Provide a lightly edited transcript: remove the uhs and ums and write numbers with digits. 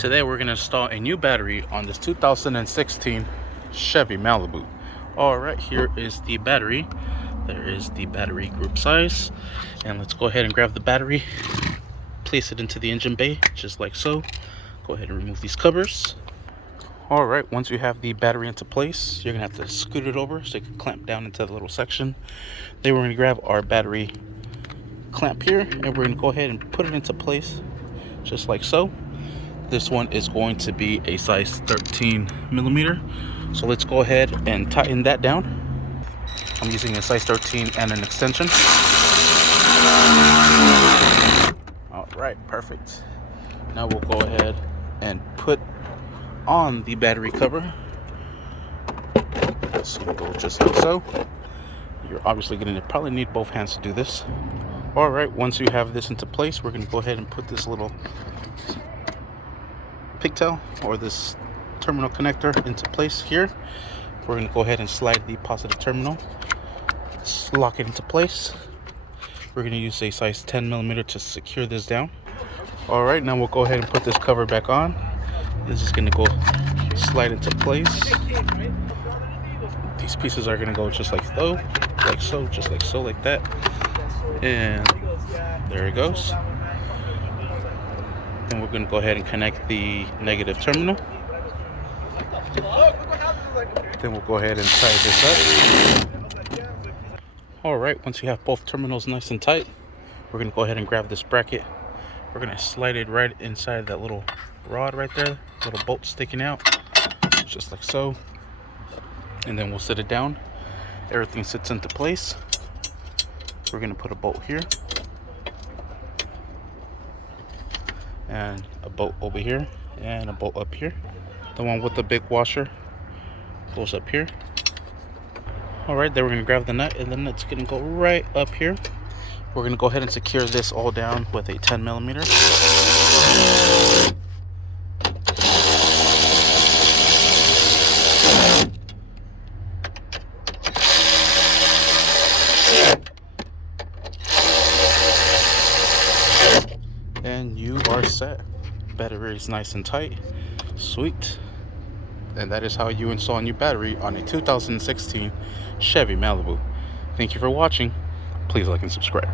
Today we're going to install a new battery on this 2016 Chevy Malibu. Alright, here is the battery. There is the battery group size. And let's go ahead and grab the battery, place it into the engine bay, just like so. Go ahead and remove these covers. Alright, once you have the battery into place, you're going to have to scoot it over so you can clamp down into the little section. Then we're going to grab our battery clamp here, and we're going to go ahead and put it into place, just like so. This one is going to be a size 13 millimeter. So let's go ahead and tighten that down. I'm using a size 13 and an extension. All right, perfect. Now we'll go ahead and put on the battery cover. This will go just like so. You're obviously going to probably need both hands to do this. All right, once you have this into place, we're going to go ahead and put this little pigtail or this terminal connector into place here. We're going to go ahead and slide the positive terminal, lock it into place. We're going to use a size 10 millimeter to secure this down. All right, now we'll go ahead and put this cover back on. This is going to go slide into place. These pieces are going to go just like so, just like so, like that. And there it goes. And we're going to go ahead and connect the negative terminal. Then we'll go ahead and tie this up. Alright, once you have both terminals nice and tight, we're going to go ahead and grab this bracket. We're going to slide it right inside that little rod right there, little bolt sticking out, just like so. And then we'll set it down. Everything sits into place. We're going to put a bolt here, and a bolt over here, and a bolt up here. The one with the big washer goes up here. Alright, then we're going to grab the nut, and the nut's going to go right up here. We're going to go ahead and secure this all down with a 10 millimeter. And you are set. Battery is nice and tight. Sweet. And that is how you install a new battery on a 2016 Chevy Malibu. Thank you for watching. Please like and subscribe.